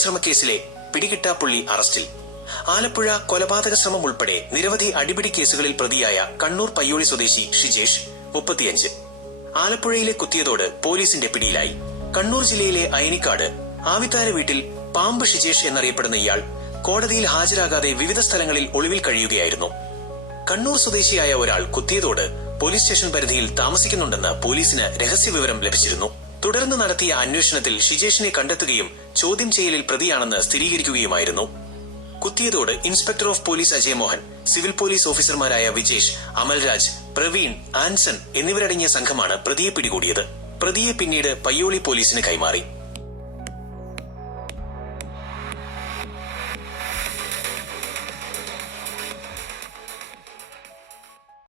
ശ്രമ കേസിലെ പിടികിട്ടാപ്പുള്ളി അറസ്റ്റിൽ. ആലപ്പുഴ കൊലപാതക ശ്രമം ഉൾപ്പെടെ നിരവധി അടിപിടി കേസുകളിൽ പ്രതിയായ കണ്ണൂർ പയ്യോളി സ്വദേശി ഷിജേഷ് 35 ആലപ്പുഴയിലെ കുത്തിയതോട് പോലീസിന്റെ പിടിയിലായി. കണ്ണൂർ ജില്ലയിലെ അയനിക്കാട് ആവിത്താര വീട്ടിൽ പാമ്പ് ഷിജേഷ് എന്നറിയപ്പെടുന്ന ഇയാൾ കോടതിയിൽ ഹാജരാകാതെ വിവിധ സ്ഥലങ്ങളിൽ ഒളിവിൽ കഴിയുകയായിരുന്നു. കണ്ണൂർ സ്വദേശിയായ ഒരാൾ കുത്തിയതോട് പോലീസ് സ്റ്റേഷൻ പരിധിയിൽ താമസിക്കുന്നുണ്ടെന്ന് പോലീസിന് രഹസ്യവിവരം ലഭിച്ചിരുന്നു. തുടർന്ന് നടത്തിയ അന്വേഷണത്തിൽ ഷിജേഷിനെ കണ്ടെത്തുകയും ചോദ്യം ചെയ്യലിൽ പ്രതിയാണെന്ന് സ്ഥിരീകരിക്കുകയുമായിരുന്നു. Kuthiyathode inspector of police Ajay Mohan, civil police ഓഫീസർമാരായ വിജേഷ്, അമൽരാജ്, പ്രവീൺ, ആൻസൺ എന്നിവരടങ്ങിയ സംഘമാണ് പ്രതിയെ പിടികൂടിയത്. പ്രതിയെ പിന്നീട് പയ്യോളി പോലീസിന് കൈമാറി.